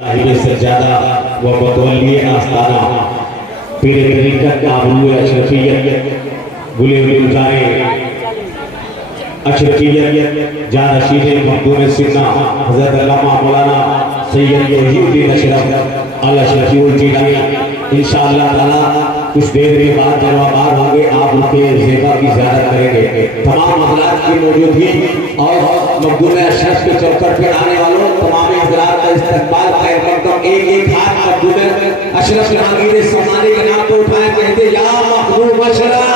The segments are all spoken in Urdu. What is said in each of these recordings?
صاحب سجادہ و متولی آستانہ پیر طریقت آبرو اشرفیت گلے ہوئے اجارے اشرفیت جانشین مخدوم سنہ حضرت علامہ مولانا سید وحی الدین اشرف الاشرفی الجیلانی انشاءاللہ تعالی کچھ دیر کے بعد جوابار ہوں گے. آپ ان کے زیبا کی زیارت کریں گے. تمام حضرات کی موجودگی اور مخدوم اشرف کے چوکر پہ آنے والوں تمام حضرات کا استقبال خیر مقدم. ایک ایک ہاتھ مخدوم اشرف جہانگیر سمانے کے نام کو اٹھائیں کہتے یا مخدوم اشرف.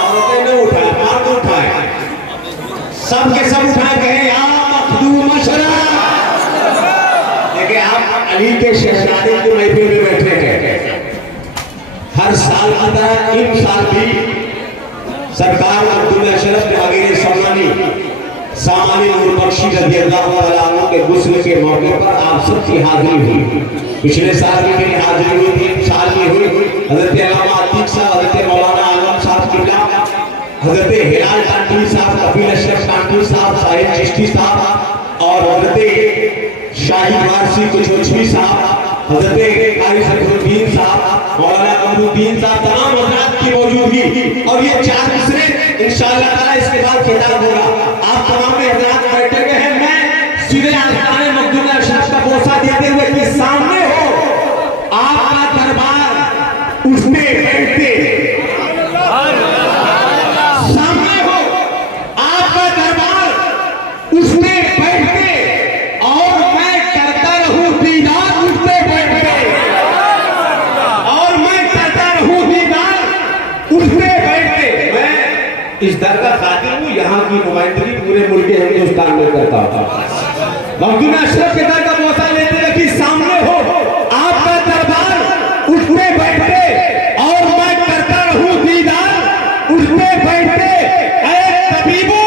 عورتیں نہ اٹھائیں, مرد اٹھائیں, سب کے سب اٹھائیں کہیں یا مخدوم اشرف. دیکھیں آپ علی کے شہزادے کی محفل میں بیٹھے ہیں. ہر سال کی طرح ان سال بھی سرکار مخدوم اشرف جہانگیر سمانی سامانی نور بخشی رضی اللہ عنہ کے غسل کے موقع پر آپ سب کی حاضری ہوئی. پچھلے سال بھی میری حاضری ہوئی تھی, اس سال بھی ہوئی. حضرت علامہ عتیق صاحب, حضرت مولانا عالم صاحب قبلہ, حضرت ہلال ٹانٹوی صاحب, کفیل اشرف ٹانٹوی صاحب, صاحب چشتی صاحب اور حضرت شاہی وارسی کچھوچوی صاحب, حضرت قاری فخر الدین صاحب, مولانا قمر الدین صاحب, تمام حضرات کی موجودگی. اور یہ چار مصرے انشاءاللہ تعالی اس کے بعد خطاب ہوگا. آپ تمام حضرات بیٹھے ہوئے ہیں. میں سیدھے آستانے مخدوم اشرف کا بوسہ دیتے ہوئے کہ سامنے ہو آپ کا دربار اٹھتے بیٹھتے, سامنے ہو آپ کا دربار اٹھتے بیٹھتے, اور میں کرتا رہوں دیدار اٹھتے بیٹھتے, اور میں کرتا رہوں دیدار اٹھتے بیٹھتے. میں اس در کا خادم ہوں, یہاں کی نمائندگی پورے ملک ہندوستان میں کرتا ہوں. مخدوم اشرف کے در کا بوسہ لیتے ہیں کہ سامنے ہو آپ کا دربار اٹھتے بیٹھتے, اور میں کرتا رہوں دیدار اٹھتے بیٹھتے. اے طبیبو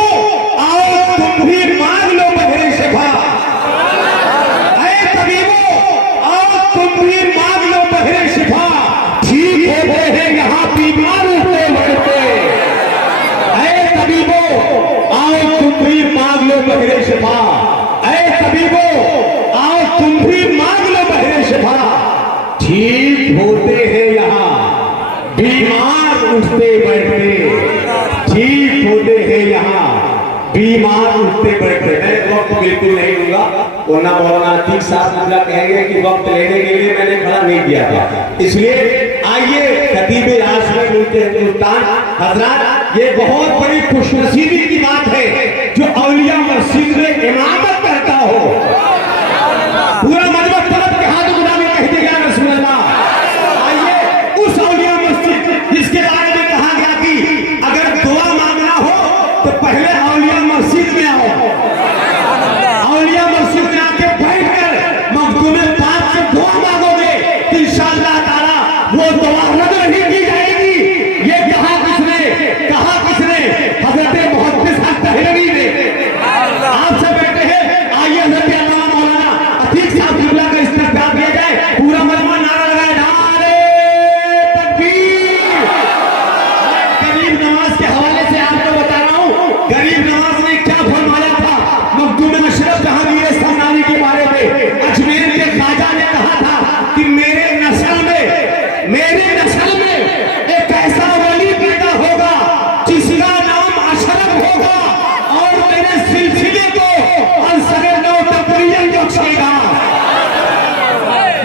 آؤ تم بھی مانگ لو بہر شفا, اے طبیبو آؤ تم بھی مانگ لو بہر شفا. ٹھیک ہوتے ہیں یہاں بیمار اٹھتے بیٹھتے, اے طبیبو آؤ تم بھی مانگ لو بہر شفا, اے طبیبو آؤ تم بھی مانگ لو بہر شفا. ٹھیک ہوتے ہیں یہاں بیمار اٹھتے بیٹھتے, ٹھیک ہوتے ہیں یہاں بیمار اٹھتے بیٹھتے. میں وقت بالکل نہیں دوں گا, ورنہ مولانا عتیق صاحب مجھے کہیں گے کہ وقت لینے کے لیے میں نے کھڑا نہیں کیا تھا. اس لیے آئیے خطیب اعظم ملک ہندوستان حضرات, یہ بہت بڑی خوش نصیبی کی بات ہے جو اولیاء مسجد میں امامت کرتا ہو. پورا مجمع طلب کے ہاتھ غلامی کہتے یا رسول اللہ. آئیے اس اولیاء مسجد جس کے بارے میں کہا گیا کہ اگر دعا مانگنا ہو تو پہلے اولیاء مسجد میں آؤ, اولیاء مسجد میں آ کے بیٹھ کر مخدوم پاک سے دعا مانگو گے تو انشاءاللہ تعالی وہ دعا رد نہیں کی جائے گی. یہ کہا کس نے, کہا کس نے؟ حضرت محدث الدہلوی نے. آپ سے بیٹھے ہیں, آئیے حضرت علامہ مولانا عتیق صاحب قبلہ کا استقبال کیا جائے. پورا مجمع نعرہ لگائے نعرہ تکبیر. غریب نواز کے حوالے سے آپ کو بتا رہا ہوں, غریب نواز نے کیا فرمایا تھا مخدوم اشرف جہانگیر سمنانی کے بارے میں. اجمیر کے خواجہ نے کہا تھا کہ میرے نسل میں ایک ایسا ولی پیدا ہوگا جس کا نام اشرف ہوگا, اور میرے سلسلے کو عنصر نو تقریب بخشے گا,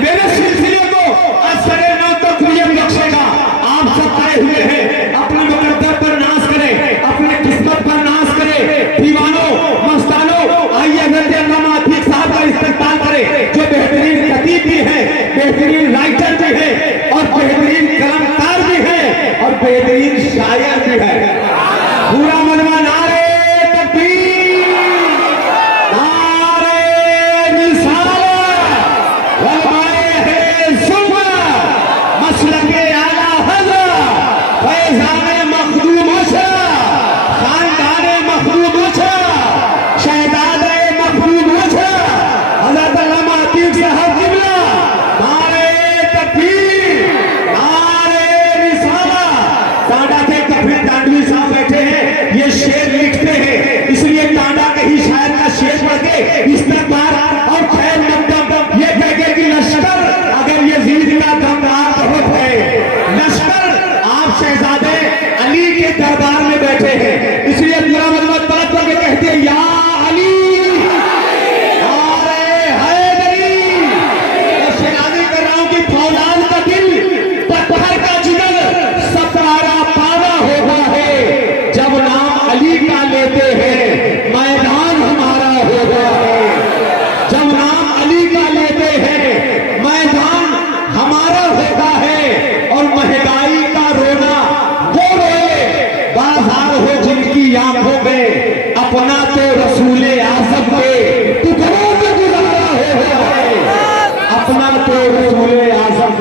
میرے سلسلے کو عنصر نو تقریب بخشے گا. آپ سب کھڑے ہوئے ہیں, اپنے مقدر پر ناز کریں, اپنے قسمت پر ناز کریں. دیوانوں, مستانوں, آئیے حضرت علامہ عتیق صاحب کا استقبال کریں جو بہترین خطیب بھی ہیں, بہترین رائٹر بھی ہیں, اور بہترین کلامکار بھی ہیں, اور بہترین شاعر بھی ہیں. پورا مجمع نعرہ تکبیر, نعرہ رسالت, علماء سنت, مسلک اعلیٰ حضرت, فیضان مخدوم اشرف, خاندان مخدوم اشرف, شہزاد مخدوم اشرف, حضرت علامہ عتیق صاحب قبلہ. نعرہ تکبیر, نعرہ رسالت. ٹانڈا کے کفیل ٹانڈوی صاحب بیٹھے ہیں, یہ شعر لکھتے ہیں, اس لیے ٹانڈا کے ہی شاعر کا شعر پڑھ کے استقبال اور خیر مقدم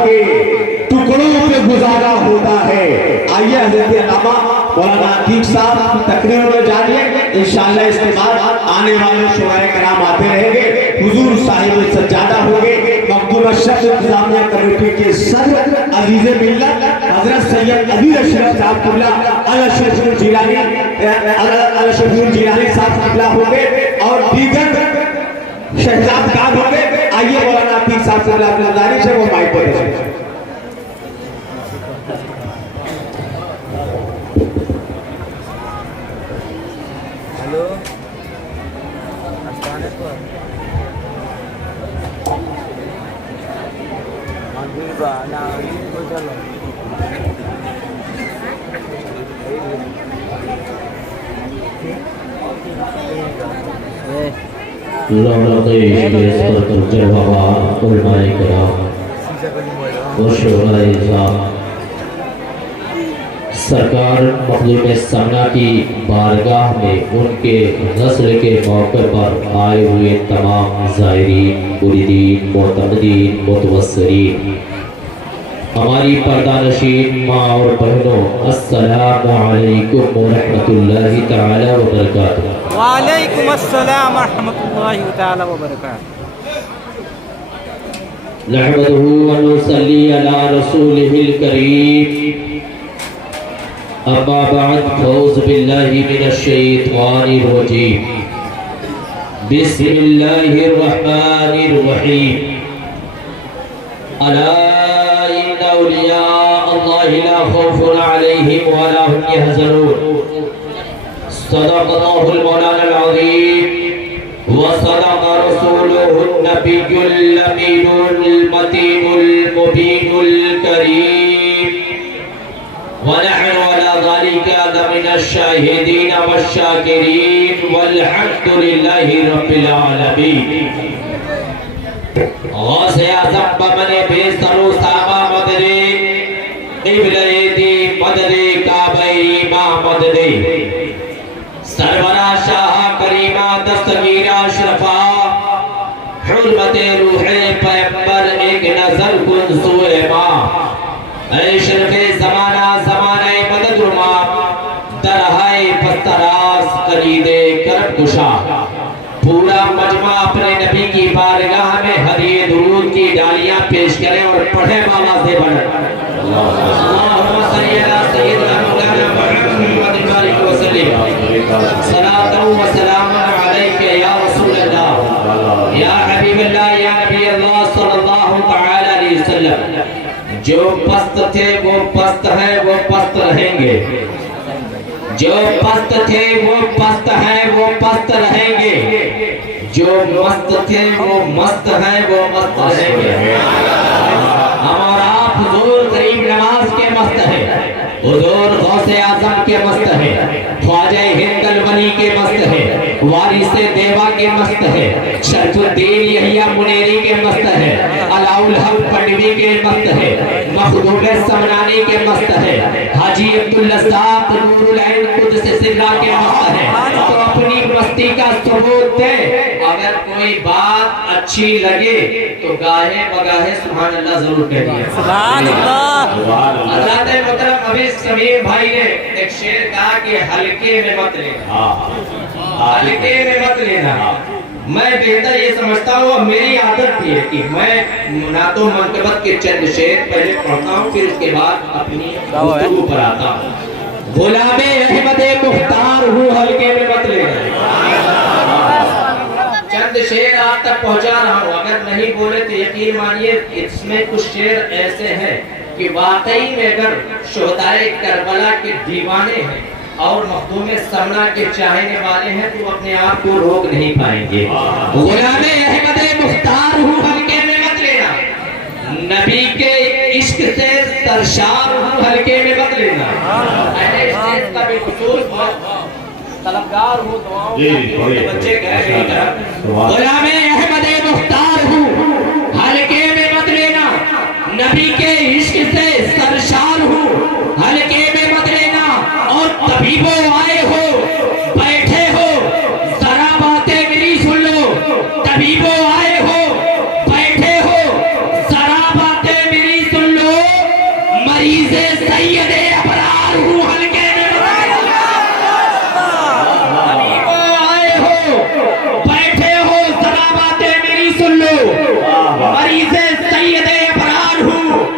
کے ٹکڑوں پہ گزارا ہوتا ہے. آئیے حضرت علامہ مولانا عتیق صاحب تقریر میں جانیے. انشاءاللہ اس کے بعد آنے والے شعراء کرام آتے رہیں گے. حضور صاحب سجادہ ہوں گے. مخدوم اشرف انتظامیہ کمیٹی کے صدر عزیز ملت حضرت سید علی اشرف صاحب قبلہ الشریف الجیلانی صاحب قبلہ ہوں گے اور دیگر شہزاد کار ہوں گے. آئیے مولانا عتیق صاحب سے اپنے نظاری سے وہ مائک پر رکھیں. سرکار مخدوم سمنا کی بارگاہ میں ان کے غسل کے موقع پر آئے ہوئے تمام زائرین، مریدین، معتقدین، متوسرین، ہماری پردہ نشین ماں اور بہنوں، السلام علیکم ورحمۃ اللہ تعالی وبرکاتہ. وعلیکم السلام ورحمۃ اللہ تعالی وبرکاتہ. نحمده ونصلي على رسوله الكريم. اما بعد، فاعوذ باللہ من الشیطان الرجیم. بسم اللہ الرحمن الرحیم. الا ان اولیاء اللہ لا خوف علیہم ولا هم يحزنون. صدق اللہ المولانا العظیم وصدق رسوله النبي الأمين المتين المبين الكريم. ونحن على ذلك من الشاهدين والشاكرين والحمد لله رب العالمين. غوث اعظم بمن بیستر و صحابہ مددی، قبلہ دی مددی، کعبہ ما مددی، سرورہ شاہ کریمہ دستگیر اشرفا، حرمت روح پیغمبر ایک نظر کن سوئے ماں. اے شرف زمانہ زمانہ مدد رما، درہائے پستراز قلید کرم کشا. پورا مجمع اپنے نبی کی بارگاہ میں ہدیہ درود کی ڈالیاں پیش کریں اور پڑھیں بالا سے بڑھیں. اللہم صلی اللہ سیدنا مولانا محمد بارک وسلم. صلاة و سلام علیک یا رسول اللہ، یا حبیب اللہ، یا نبی اللہ صلی اللہ تعالی علیہ وسلم. جو پست تھے وہ پست ہیں، وہ پست رہیں گے. جو پست تھے وہ پست ہیں، وہ پست رہیں گے. جو مست تھے وہ مست ہیں، وہ مست رہیں گے. ہمارا آپ حضور قریب نواز کے مست ہے، حضور غوث اعظم کے مست ہے، خواجہ ہند الولی کے مست ہے، وارث دیوا کے مست ہے، شرف الدین یحییٰ منیری کے مست ہے، علاء الحق پنڈوی کے مست ہے، مخدوم سمنانی کے مست ہے، حاجی عبداللذات نور العین قدس سرہ کے مست ہے. تو اپنی مستی کا ثبوت دے. اگر کوئی بات اچھی لگے تو گاہے بگاہے سبحان اللہ ضرور کہیے. سبحان اللہ. حضرات محترم ابھی سمیر بھائی نے ایک شعر کہا کہ ہلکے میں مت لینا، ہلکے میں مت لینا. میں بہتر یہ سمجھتا ہوں، اور میری عادت بھی ہے کہ میں نعت و منقبت کے چند شعر پہلے پڑھتا ہوں، پھر اس کے بعد اپنی گفتگو پر آتا ہوں. غلام احمد مختار ہوں، ہلکے میں مت لینا. چند شعر آپ تک پہنچا رہا ہوں، اگر نہیں بولے تو یقین مانیے اس میں کچھ شعر ایسے ہیں کہ واقعی میں اگر شہدائے کربلا کے دیوانے ہیں اور مخدوم سمنا کے چاہنے والے ہیں تو اپنے آپ کو روک نہیں پائیں گے. غلام احمد مختار ہوں، ہلکے میں مت لینا. نبی کے عشق سے سرشار ہوں، ہلکے میں مت لینا. اہل عشق کا بالخصوص طلبگار ہوں، دعاؤں کے بچے گئے میری طرف. غلام احمد مختار ہوں، ہلکے میں مت لینا. نبی کے عشق سے سرشار ہوں، ہلکے میں مت لینا. اور طبیبوں آئے ہو، بیٹھے ہو، ذرا باتیں میری سن لو. طبیبوں آئے ہو، بیٹھے ہو، ذرا باتیں میری سن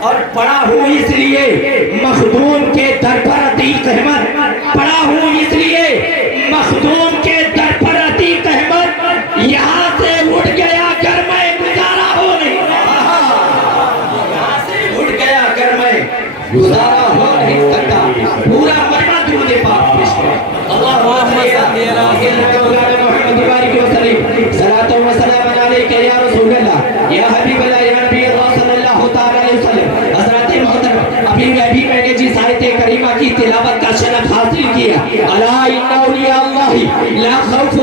اور پڑا ہوں اس لیے مخدوم کے در پر عتیق احمد، پڑا ہوں اس لیے مخدوم کے در پر عتیق احمد، یہاں سے اٹھ گیا اگر میں گزارا ہو نہیں، یہاں سے اٹھ گیا اگر میں گزارا ہو نہیں سکتا، پورا مرمہ درود پاک پیش کریں۔ اللہم صلی علی محمد وآلہ وسلم، صلاۃ و سلام علیک یا رسول اللہ یا حبیب اللہ یا نبی اللہ صلی اللہ تعالی علیہ وسلم۔ حضرات محترم، ابھی میں نے جس آیت کریمہ کی تلاوت کا شرف حاصل کیا، الا ان اولیاء اللہ لا خوف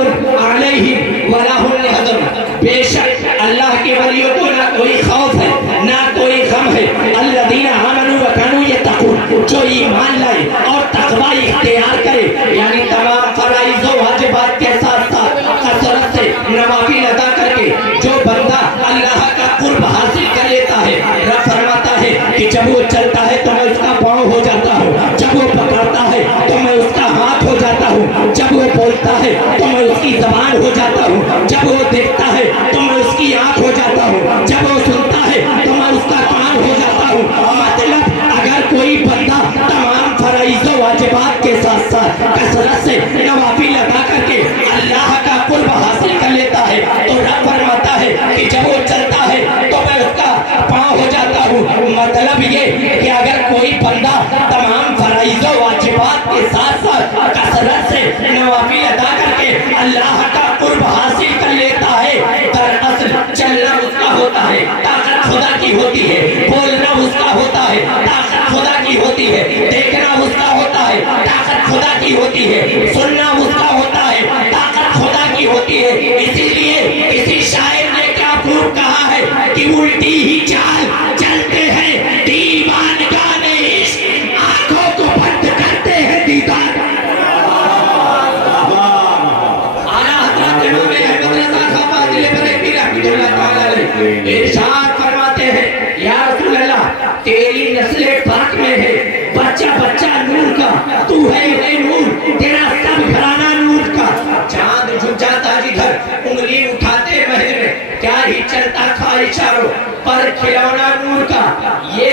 علیہم ولا هم يحزنون، بے شک اللہ کے ولیوں کو نہ کوئی خوف ہے نہ کوئی غم ہے، الذین آمنوا وکانوا یتقون، جو ایمان لائے اور تقوی اختیار کرے، یعنی تمام فرائض و واجبات کے ساتھ ساتھ کثرت سے نوافل ادا کر کے جو بندہ اللہ کا قرب حاصل کر لیتا ہے، رب فرماتا ہے کہ جب وہ چلتا ہے تو میں اس کا پاؤں ہو جاتا ہوں، جب وہ پکڑتا ہے تو میں اس کا ہاتھ ہو جاتا ہوں، جب وہ بولتا ہے تو میں اس کی زبان ہو جاتا ہوں، جب وہ دیکھتا ہے تو میں اس کی آنکھ ہو جاتا ہوں، جب وہ سنتا ہے تو میں اس کا کان ہو جاتا ہوں۔ مطلب اگر کوئی بندہ تمام فرائض و واجبات کے ساتھ ساتھ کثرت سے نوافل ادا کر کے اللہ کا قرب حاصل کر لیتا ہے تو رب فرماتا ہے کہ جب وہ چلتا ہے تو میں اس کا پاؤں ہو جاتا ہوں۔ مطلب یہ کہ اگر کوئی بندہ تمام فرائض و واجبات کے ساتھ ساتھ کثرت سے نوافل ادا کر کے اللہ کا قرب حاصل کر لیتا ہے، دراصل چلنا اس کا ہوتا ہے، طاقت خدا کی ہوتی ہے، بولنا اس کا ہوتا ہے، طاقت خدا کی ہوتی ہے، دیکھنا اس کا ہوتا ہے، طاقت خدا کی ہوتی ہے، سننا اس کا ہوتا ہے، طاقت خدا کی ہوتی ہے۔ اسی لیے کسی شاعر نے کیا خوب کہا ہے کہ الٹی ہی چال چلتے ہیں دیوانگان عشق، آنکھوں کو بند کرتے ہیں دیدار۔ اعلیٰ حضرت امام احمد رضا خان فاضل بریلوی رحمۃ اللہ تعالی علیہ ارشاد فرماتے ہیں، یا رسول اللہ تیری نسل پاک میں ہے بچہ بچہ نور کا، تو ہے یہ نور، تیرا سب گھرانہ نور کا، چاند جھک جاتا جدھر انگلی اٹھاتے مہر میں، کیا ہی چلتا تھا اشاروں پر کھلونا نور کا۔ یہ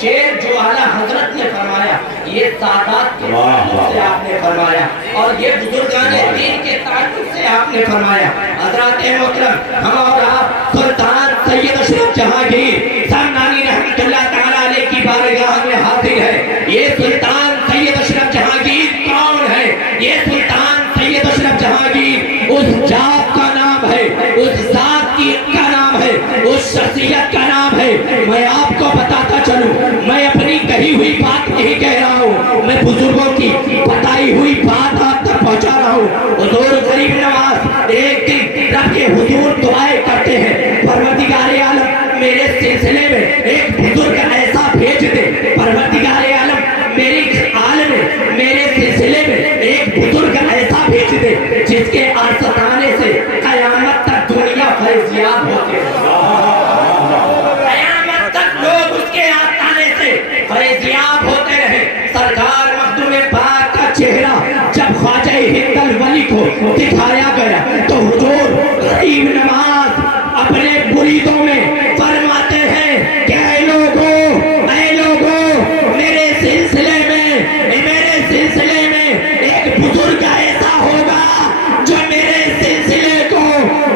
شعر جو اعلیٰ حضرت نے فرمایا، یہ سادات کے تعلق سے آپ نے فرمایا، اور یہ بزرگان دین کے تعلق سے آپ نے فرمایا۔ حضرات محترم، ہم اور آپ سلطان سید اشرف جہانگیر سامنانی رحمۃ اللہ تعالی علیہ کی بارگاہ میں حاضر ہے۔ یہ سلطان سید اشرف جہانگیر کون ہے؟ یہ سلطان سید اشرف جہانگیر اس ذات کا نام ہے، اس ذات کی کا نام ہے، اس شخصیت کا نام ہے۔ میں آپ کو بتاتا چلوں، میں اپنی کہی ہوئی بات نہیں کہہ رہا ہوں، میں بزرگوں کی بتائی ہوئی بات آپ تک پہنچا رہا ہوں۔ حضور غریب نواز ایک دن رب کے حضور دعائیں کرتے ہیں، پروردگار عالم میرے سلسلے میں ایک بزرگ ایسا بھیج دے، پروردگار عالم میرے سلسلے میں ایک بزرگ ایسا بھیج دے جس کے آستانے سے قیامت تک دنیا فیضیاب ہوتے ہیں، قیامت تک لوگ اس کے آستانے سے فیضیاب ہوتے رہے۔ سرکار مخدوم پاک کا چہرہ جب خواجہ ہند الولی کو دکھایا گیا تو حضور غریب نواز اپنے مریدوں میں فرماتے ہیں کہ اے لوگوں میرے سلسلے میں ایک بزرگ ایسا ہوگا جو میرے سلسلے کو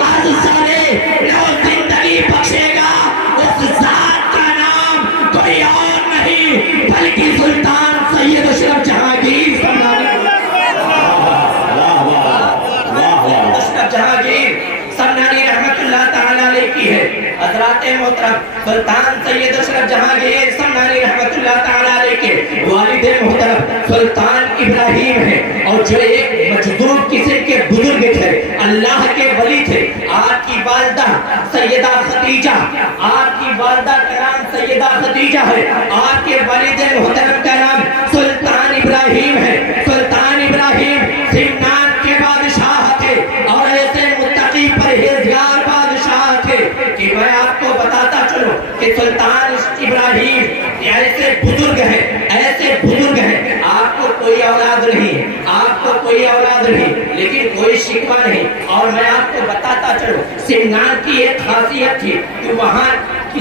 از سارے نو زندگی بخشے گا۔ اس ذات کا نام کوئی اور نہیں بلکہ سلطان سید اشرف جہانگیر سمنانی رحمت اللہ تعالی علیہ کی ہے۔ حضرات محترم، سلطان سید اشرف جہانگیر سمنانی رحمت اللہ تعالی علیہ کے والد محترم سلطان ابراہیم ہیں، اور جو ایک مجذوب قسم کے بزرگ تھے، اللہ کے ولی تھے۔ آپ کی والدہ سیدہ خدیجہ، آپ کی والدہ کا نام سیدہ خدیجہ ہے، آپ کے والد محترم کا نام سلطان ابراہیم ہے۔ سلطان ابراہیم سمنان کے بادشاہ تھے اور ایسے متقی پرہیزگار بادشاہ تھے کہ میں آپ کو بتاتا چلوں کہ سلطان ابراہیم ایسے بزرگ ہیں، آپ کو کوئی اولاد نہیں، آپ کو کوئی اولاد نہیں، لیکن کوئی شکوہ نہیں۔ اور میں آپ کو بتاتا چلوں، سمنان کی ایک خاصیت تھی کہ وہاں کی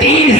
3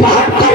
72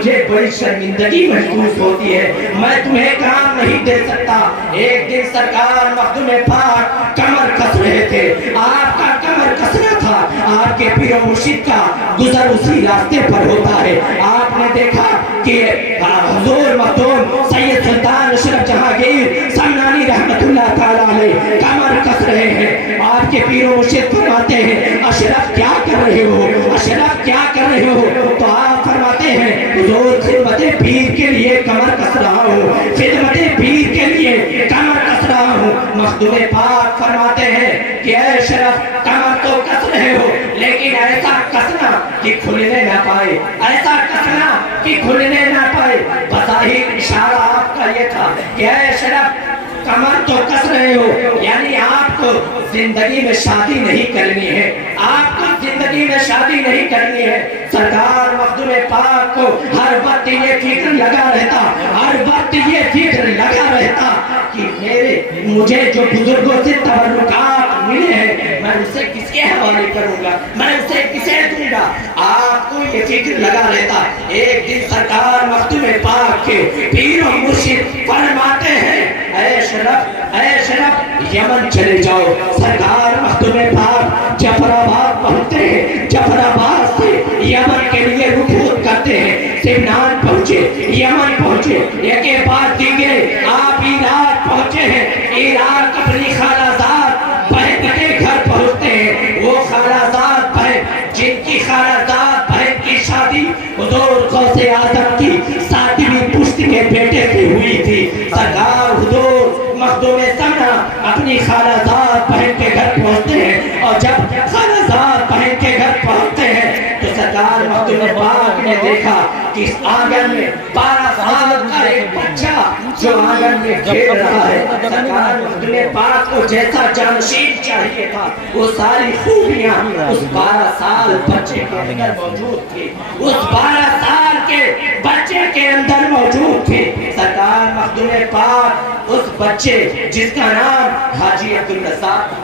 مجھے بڑی شرمندگی محسوس ہوتی ہے، میں تمہیں کام نہیں دے سکتا۔ ایک دن سرکار مخدوم پاک کمر کس رہے تھے، آپ کا کمر کسنا تھا، آپ کے پیر و مرشد کا گزر اسی راستے پر ہوتا ہے۔ آپ نے دیکھا کہ حضور مخدوم سید سلطان اشرف جہانگیر سمنانی رحمت اللہ تعالیٰ علیہ کمر کس رہے ہیں۔ آپ کے پیر و مرشد فرماتے ہیں اشرف کیا کر رہے ہو، اشرف کیا کر رہے ہو؟ تو آپ فرماتے ہیں حضور خدمت پیر کے لیے کمر کس رہا ہوں، خدمت پیر کے لیے کمر کس رہا ہوں۔ مخدوم پاک فرماتے ہیں کہ اے اشرف کمر تو کس رہے ہو، لیکن ایسا کسنا کہ کھلنے نہ پائے، ایسا کسنا کہ کھلنے نہ پائے۔ بظاہر اشارہ آپ کا یہ تھا کہ اے اشرف کمر تو کس رہے ہو، یعنی آپ کو زندگی میں شادی نہیں کرنی ہے، آپ کو زندگی میں شادی نہیں کرنی ہے۔ سرکار مخدوم پاک کو ہر وقت یہ فکر لگا رہتا، ہر وقت یہ فکر لگا رہتا کہ مجھے جو بزرگوں سے تبرکات ملے ہیں میں اسے کس کے حوالے کروں گا، میں اسے کسے دوں گا، آپ کو یہ فکر لگا رہتا۔ ایک دن سرکار مخدوم پاک کے پیر و مرشد فرماتے ہیں اے شرف یمن چلے جاؤ۔ سرکار مخدوم پاک جعفر آباد پہنچتے ہیں، جعفر آباد سے یمن کے لیے رجوع کرتے ہیں، سمنان پہنچے، یمن پہنچے، ایک بار دیگرے آپ عراق پہنچے ہیں، عراق اپنی خالہ زاد بہن کے گھر پہنچتے ہیں۔ وہ خالہ زاد بہن جن کی خالہ زاد بہن کی شادی حضور غوث اعظم کی 7ویں پشت کے بیٹے سے ہوئی تھی۔ سرکار حضور مخدوم سمنا اپنی خالہ زاد بہن کے گھر پہنچتے ہیں، اور جب خالہ زاد بہن کے گھر پہنچتے ہیں تو سرکار مخدوم پاک نے دیکھا کہ اس آنگن میں 12 سال کا ایک بچہ جو آنگن میں کھیل رہا ہے۔ سرکار مخدوم پاک کو جیسا جانشین چاہیے تھا وہ ساری خوبیاں اس 12 سال بچے کے اندر موجود تھی، اس 12 سال کے بچے کے اندر موجود تھی۔ سرکار مخدوم پاک اس بچے جس کا نام حاجی عبدالرزاق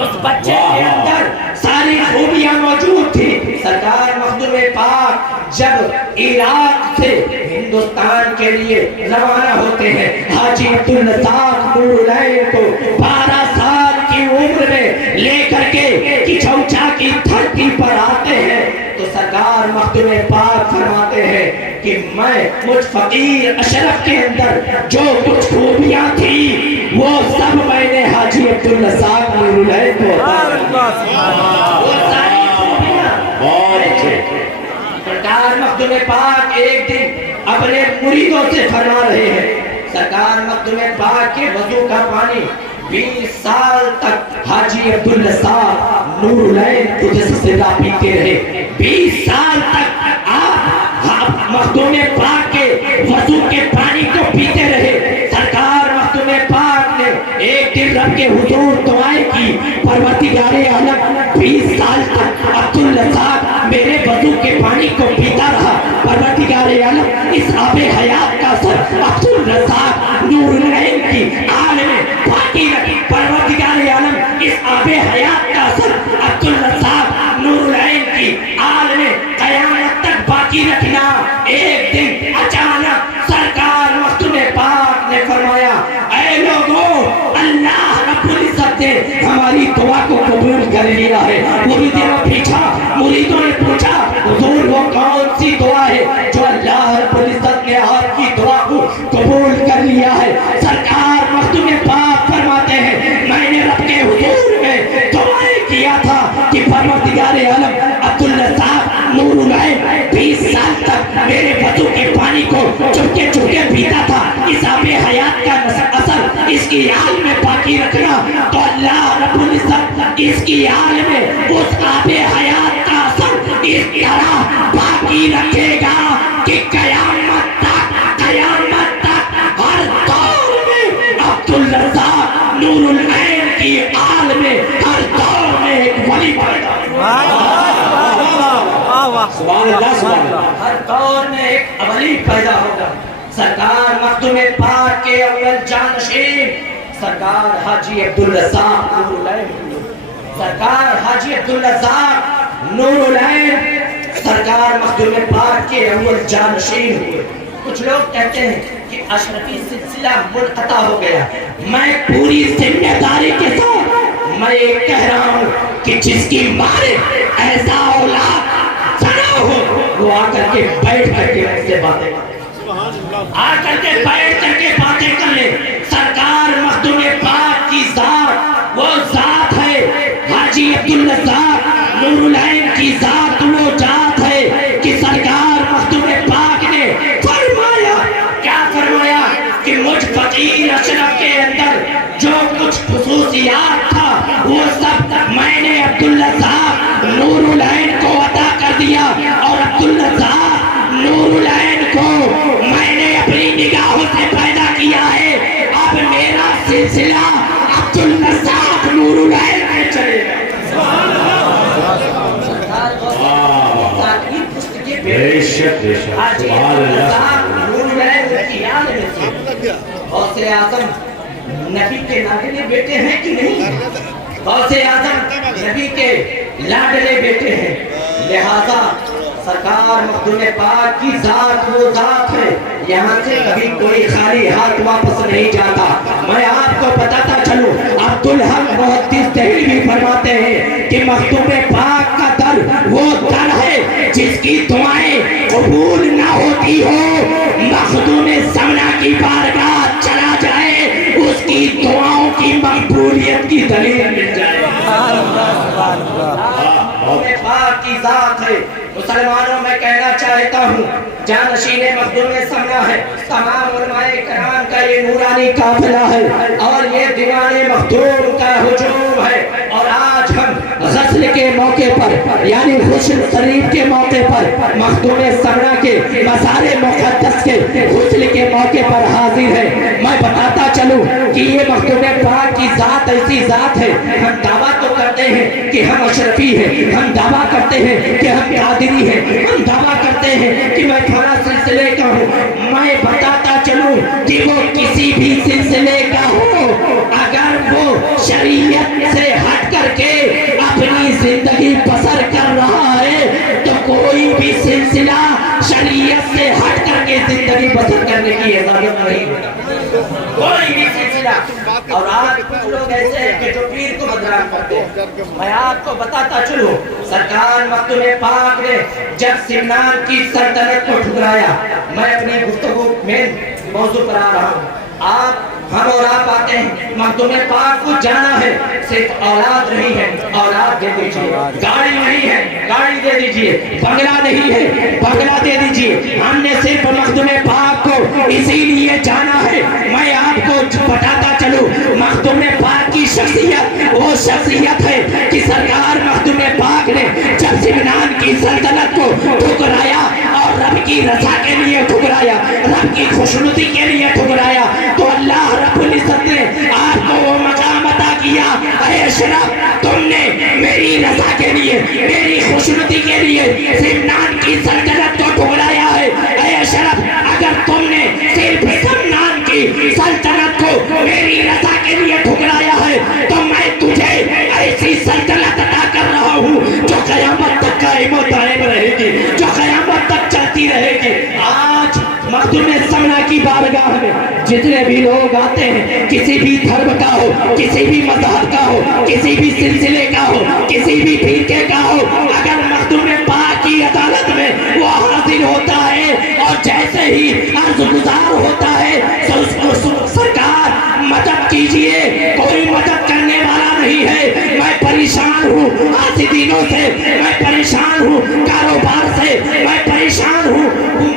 اس بچے کے اندر ساری خوبیاں موجود تھی۔ سرکار مخدوم پاک جب عراق سے ہندوستان کے لیے روانہ ہوتے ہیں، حاجی عبدالرزاق نورالعین کو 12 سال کی عمر میں لے کر کے کچھوچا کی دھرتی پر آتے ہیں تو سرکار مخدوم پاک فرماتے ہیں کہ میں مجھ فقیر اشرف کے اندر جو کچھ خوبیاں تھی وہ سب میں نے حاجی عبدالرزاق نورالعین کو وہ ساری خوبیاں سرکار مخدوم پاک ایک دن اپنے مریدوں سے فرما رہے ہیں۔ سرکار مخدوم پاک کے وضو کا پانی 20 سال تک حاجی عبدالرزاق نورالعین قدس سرا پیتے رہے۔ 20 سال تک آپ مخدوم پاک کے وضو کے پانی کو پیتے رہے۔ سرکار مخدوم پاک نے ایک دن رب کے حضور دعائیں کی، پروردگار عالم 20 سال تک عبدالرزاق میرے وضو کے پانی کو پیتا رہا، پروردگار عالم اس آب حیات کا اثر عبدالرزاق نورالعین کی عالم باقی رکھی، پروردگار عالم اس آب حیات کا اثر عبدالرزاق نورالعین کی عالم قیامت تک باقی رکھنا۔ ایک دن اچانک سرکار مخدوم پاک نے فرمایا اے لوگوں، اللہ رب العزت نے ہماری دعا کو قبول کر لیا ہے۔ مریدوں نے پوچھا حضور وہ کون سی دعا ہے جو اللہ رب العزت نے آپ کی دعا کو قبول کر لیا ہے؟ سرکار مخدوم پاک فرماتے ہیں میں نے رب کے حضور میں دعائیں کیا تھا کہ پروردگار عالم عبدالرزاق نورالعین 20 سال تک میرے وضو کے پانی کو چپکے چپکے پیتا تھا، اس آب حیات کا اثر اس کی آل میں باقی رکھنا، تو اللہ رب العزت اس کی آل میں اس آب حیات کا اثر اس طرح باقی رکھے گا کہ قیامت تک ہر دور میں عبدالرزاق نورالعین کی آل میں ہر دور میں ایک ولی پیدا ہر دور میں ایک ولی پیدا ہوگا۔ سرکار مخدوم پاک کے اول جانشین سرکار حاجی عبدالرزاق نورالعین، سرکار حاجی عبدالرزاق نورالعین سرکار مخدوم پاک کے اول جانشین ہوئے. کچھ لوگ کہتے ہیں کہ اشرفی سلسلہ منقطع ہو گیا. میں پوری ذمہ داری کے ساتھ میں یہ کہہ رہا ہوں کہ جس کی مارے ایسا اولاد سنا ہو وہ آ کر کے بیٹھ کر کے اس سے باتیں آ کر کے بیٹھ کر کے باتیں کر لے. سرکار مخدوم پاک کی ذات وہ ذات ہے. حاجی عبدالرزاق نور العین کی ذات وہ ذات ہے کہ سرکار مخدوم پاک نے فرمایا. کیا فرمایا؟ کہ مجھ فقیر اشرف کے اندر جو کچھ خصوصیات تھا وہ سب میں نے عبدالرزاق نور العین کو عطا کر دیا. اور عبدالرزاق نور العین کو میں نے اپنی نگاہوں سے پیدا کیا ہے. اب میرا سلسلہ عبدالرزاق نور العین میں چلے گا. بے شک بے شک سبحان اللہ. غوث اعظم نبی کے لاڈلے بیٹے ہیں کہ نہیں؟ غوث اعظم نبی کے لاڈلے بیٹے ہیں. لہذا سرکار مخدوم پاک کی ذات وہ ذات ہے یہاں سے کبھی کوئی خالی ہاتھ واپس نہیں جاتا. میں آپ کو بتاتا چلوں عبدالحق محدث دہلوی فرماتے ہیں کہ مخدوم پاک کا در وہ در ہے جس کی دعائیں قبول نہ ہوتی ہو مخدوم سمنا کی بارگاہ چلا جائے اس کی دعاؤں کی مقبولیت کی دلیل مل جائے. مخدوم پاک کی ذات ہے. مسلمانوں میں کہنا چاہتا ہوں جانشین مخدوم سمنا ہے. تمام علماء کرام کا یہ نورانی قافلہ ہے اور یہ دیوان مخدوم کا ہجوم ہے. اور آج ہم غسل کے موقع پر یعنی غسل شریف کے موقع پر مخدوم سمنا کے مزار مقدس کے غسل کے موقع پر حاضر ہے. میں بتاتا چلوں کہ یہ مخدوم پاک کی ذات ایسی ذات ہے. ہم دعویٰ تو کرتے ہیں کہ ہم اشرفی ہیں, ہم دعویٰ کرتے ہیں کہ ہم قادری ہیں, ہم دعویٰ کرتے ہیں کہ میں فلاں سلسلے کا ہوں. میں بتاتا چلوں کہ وہ کسی بھی سلسلے کا ہو اگر وہ شریعت سے ہٹ کر کے اپنی زندگی بسر کر رہا ہے تو کوئی بھی سلسلہ شریعت سے ہٹ کر کے زندگی بسر کرنے کی اجازت نہیں کوئی بھی سلسلہ. اور آج کچھ لوگ ایسے ہیں کہ جو پیر کو بدنام کرتے ہیں. میں آپ کو بتاتا چلوں سرکار مخدوم پاک نے جب سمنان کی سلطنت کو ٹھکرایا. میں اپنی گفتگو میں موضوع پر آ رہا ہوں. ہم اور آپ آتے ہیں مخدوم پاک کو جانا ہے. صرف اولاد نہیں ہے اولاد دے دیجئے, گاڑی نہیں ہے گاڑی دے دیجئے, بنگلہ نہیں ہے بنگلہ دے دیجئے. ہم نے صرف مخدوم پاک کو اسی لیے جانا ہے. میں آپ کو بتاتا چلوں مخدوم پاک کی شخصیت وہ شخصیت ہے کہ سرکار مخدوم پاک نے جب سمنان کی سلطنت کو ٹھکرایا اور رب کی رضا کے لیے ٹھکرایا, رب کی خوشنودی کے لیے ٹھکرایا تو اللہ رب العزت نے آپ کو وہ مقام عطا کیا. اے اشرف تم نے میری رضا کے لیے میری خوشنودی کے لیے سمنان کی سلطنت کو ٹھکرایا ہے. اے اشرف اگر تم نے صرف سمنان کی سلطنت کو میری رضا کے لیے ٹھکرایا ہے تو میں تجھے ایسی سلطنت عطا کر رہا ہوں جو قیامت تک قائم و دائم رہے گی, جو قیامت تک چلتی رہے گی. آج مخدوم سمنا کی بارگاہ میں جتنے بھی لوگ آتے ہیں کسی بھی دھرم کا ہو, کسی بھی مذہب کا ہو, کسی بھی سلسلے کا ہو, کسی بھی فرقے کا ہو, اگر مخدوم پاک کی عدالت میں وہ حاضر ہوتا ہے اور جیسے ہی عرض گزار ہوتا ہے تو اس کو سرکار مدد کیجئے, کوئی مدد کرنے والا نہیں ہے. میں پریشان ہوں حاسدینوں سے, میں پریشان ہوں کاروبار سے, میں پریشان ہوں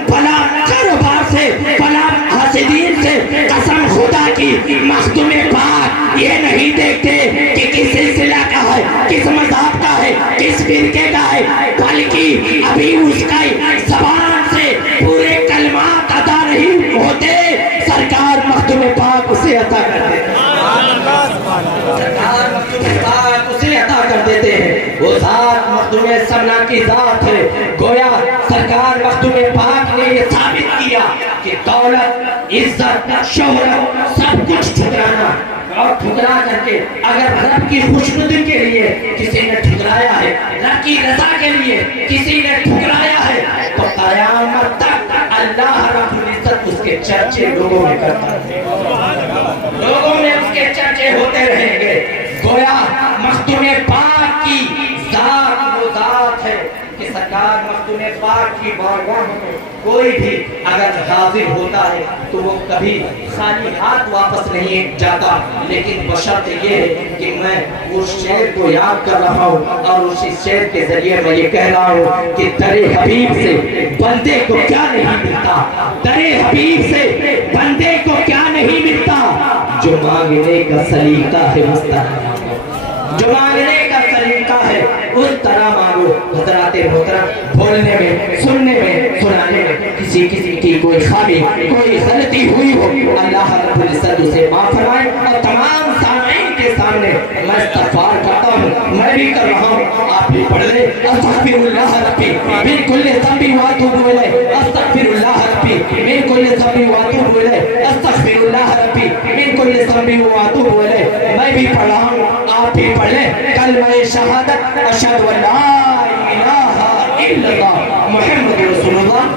بھلا کاروبار سے, بھلا حاسدین سے. قسم خدا کی مخدوم پاک یہ نہیں دیکھتے کہ کس سلسلہ کا ہے, کس مذہب کا ہے, کس فرقے کا ہے, بلکہ ابھی اس کا زبان سے پورے کلمات ادا نہیں ہوتے سرکار مخدوم پاک اسے عطا کر دیتے ہیں. سرکار مخدوم پاک اسے عطا کر دیتے ہیں. وہ ذات مخدوم سمنا کی ذات ہے. گویا سرکار مخدوم پاک نے یہ ثابت کیا کہ دولت عزت شہرت سب کچھ ٹھکرانا اور ٹھکرا کر کے اگر رب کی خوشنودی کے لیے کسی نے ٹھکرایا ہے، رب کی رضا کے لیے کسی نے ٹھکرایا ہے، تو قیامت تک اللہ رب العزت اس کے چرچے لوگوں میں کرتا ہے، لوگوں میں اس کے چرچے ہوتے رہیں گے۔ گویا مختوم پاک کی ذات وہ ذات ہے کہ سرکار مختوم پاک کی بارگاہ میں کوئی بھی اگر حاضر ہوتا ہے تو وہ کبھی خالی ہاتھ واپس نہیں جاتا، لیکن بشرط یہ ہے کہ میں اس شعر کو یاد کر رہا ہوں اور اسی شعر کے ذریعے میں یہ کہہ رہا ہوں کہ در حبیب سے بندے کو کیا نہیں ملتا، در حبیب سے بندے کو کیا نہیں ملتا، جو مانگنے کا سلیقہ ہے مستحق، جو مانگنے کا سلیقہ ہے اس طرح مانگو۔ حضرات محترم، بولنے میں، سننے میں، سنانے میں کسی کی کوئی خامی، کوئی غلطی ہوئی ہو، اللہ رب العزت اسے معاف فرمائے۔ اور تمام سامعین کے سامنے میں استغفار کرتا ہوں، میں بھی کر رہا ہوں، آپ بھی پڑھ لیں۔ استغفر اللہ ربی من کل ذنب واتوب الیہ، استغفر اللہ ربی من کل ذنب واتوب الیہ، استغفر اللہ ربی من کل ذنب واتوب الیہ۔ میں بھی پڑھ رہا ہوں، آپ بھی پڑھ لیں۔ کلمہ شہادت اشہد ان لا الہ الا اللہ محمد رسول اللہ